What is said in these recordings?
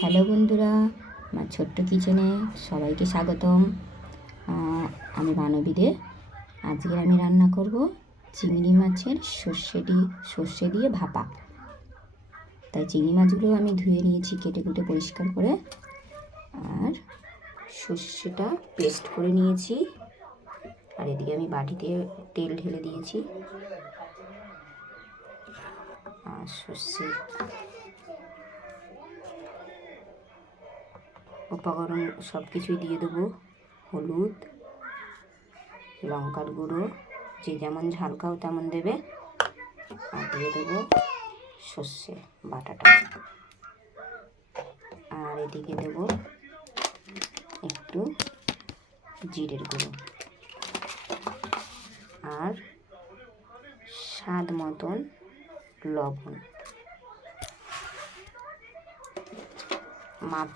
Hello বন্ধুরা, আমার ছোট্ট কিচেনে সবাইকে স্বাগতম। আমি মানবী দে। আজকে আমি রান্না করব চিংড়ি মাছের সর্ষে দিয়ে ভাপা। তাই চিংড়ি মাছগুলো আমি ধুয়ে নিয়েছি, কেটে কুটে পরিষ্কার করে, আর সর্ষেটা পেস্ট করে নিয়েছি। আর এদিকে আমি বাটিতে তেল ঢেলে দিয়েছি। আর সর্ষে উপকরণ সব কিছুই দিয়ে দেবো। হলুদ, লঙ্কার গুঁড়ো, যে যেমন ঝাল খাও তেমন দেবে। আর দিয়ে দেবো সর্ষে বাটাটা। আর এদিকে দেবো একটু জিরের গুঁড়ো আর স্বাদ মতন লবণ। মাপ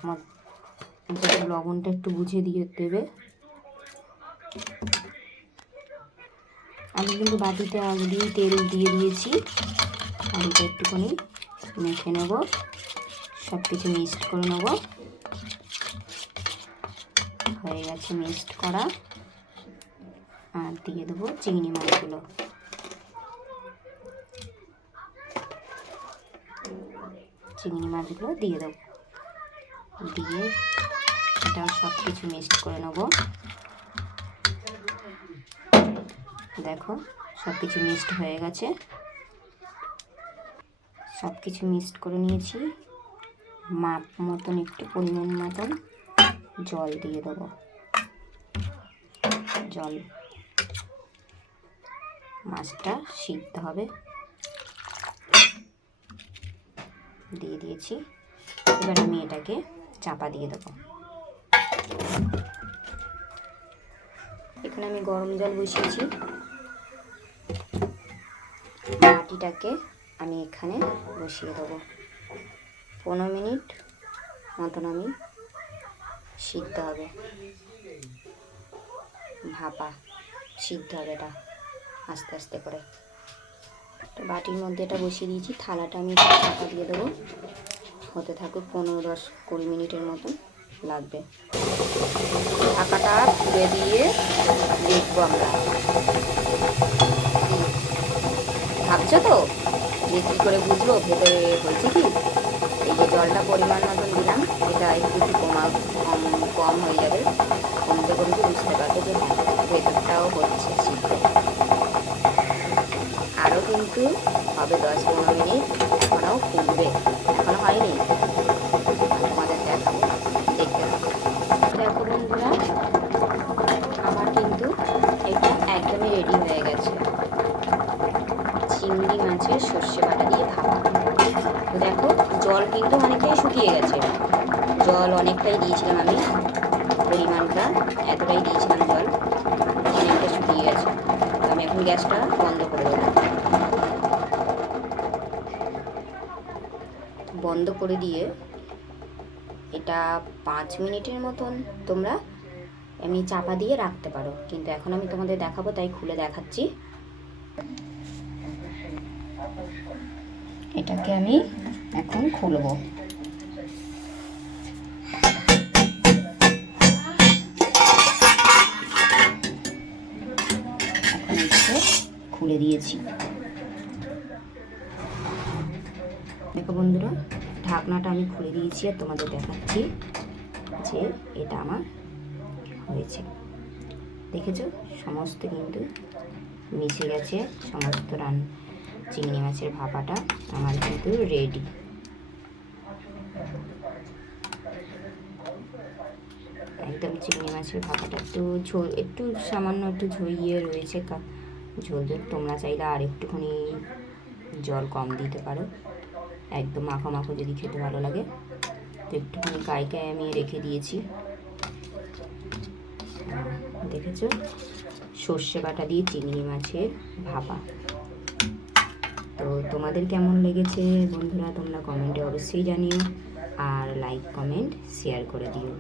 লবণটা একটু বুঝে দিয়ে দেবে। আমি কিন্তু বাটিতে আগে দিয়ে তেল দিয়ে দিয়েছি। আর এটা একটুখানি মেখে নেব, সব কিছু মিক্সড করে নেব। হয়ে গেছে মিক্সড করা। আর দিয়ে দেবো চিংড়ি মাছগুলো। চিংড়ি মাছগুলো দিয়ে দেবো, দিয়ে এটাও সব কিছু মিক্সড করে নেব। দেখো সব কিছু মিক্সড হয়ে গেছে। সব কিছু মিক্সড করে নিয়েছি। মাপ মতন একটু পরিমাণ মতন জল দিয়ে দেবো। জল, মাছটা সিদ্ধ হবে। দিয়ে দিয়েছি। এবার আমি এটাকে চাপা দিয়ে দেবো। এখানে আমি গরম জল বসিয়েছি। বাটিটাকে আমি এখানে বসিয়ে দেবো। 15 মিনিট মতন আমি সিদ্ধ হবে, ভাপা সিদ্ধ হবে এটা আস্তে আস্তে করে। তো বাটির মধ্যে এটা বসিয়ে দিয়েছি। থালাটা আমি চাপা দিয়ে দেবো। হতে থাকুক 15-20 মিনিটের মতন লাগবে। ঢাকাটা খুলে দিয়ে দেখবো আমরা। ভাবছো তো যে কী করে বুঝবো ভেতরে হয়েছে কি? এই যে জলটা পরিমাণ মতন দিলাম, এটা একটু কম হয়ে যাবে। কমতে কমতে বুঝতে পারবে যে ভেতরটাও হচ্ছে সিদ্ধ। আরও কিন্তু হবে 10-15 মিনিট। এখনও ফুলবে, এখনও হয়নি। তোমাদের দেখাবো, দেখতে হবে। দেখো বন্ধুরা, আমার কিন্তু এটা একদমই রেডি হয়ে গেছে। চিংড়ি মাছের সর্ষে বাটা দিয়ে ভাপা। তো দেখো জল কিন্তু অনেকটাই শুকিয়ে গেছে। জল অনেকটাই দিয়েছিলাম আমি, পরিমাণটা এতটাই দিয়েছিলাম। জল অনেকটা শুকিয়ে গেছে। তো আমি এখন গ্যাসটা বন্ধ করে দেবো। বন্ধ করে দিয়ে এটা 5 মিনিটের মতন তোমরা এমনি চাপা দিয়ে রাখতে পারো। কিন্তু এখন আমি তোমাদের দেখাবো, তাই খুলে দেখাচ্ছি। এটাকে আমি এখন খুলবো। এখন একটু খুলে দিয়েছি। দেখো বন্ধুরা, ঢাকনাটা আমি খুলে দিয়েছি আর তোমাদের দেখাচ্ছি যে এটা আমার হয়েছে। দেখেছো সমস্ত কিন্তু মিশে গেছে। সমস্ত চিংড়ি মাছের ভাপাটা আমার কিন্তু রেডি। একদম চিংড়ি মাছের ভাপাটা একটু সামান্য একটু ঝরিয়ে রয়েছে ঝোল। তোমরা চাইলে আর একটুখানি জল কম দিতে পারো। একদম মাখো মাখো যদি খেতে ভালো লাগে। তো একটুখানি গায়ে আমি রেখে দিয়েছি। দেখেছো সর্ষে বাটা দিয়ে চিংড়ি মাছের ভাপা। তো তোমাদের কেমন লেগেছে বন্ধুরা, তোমরা কমেন্টে অবশ্যই জানিও। আর লাইক কমেন্ট শেয়ার করে দিও।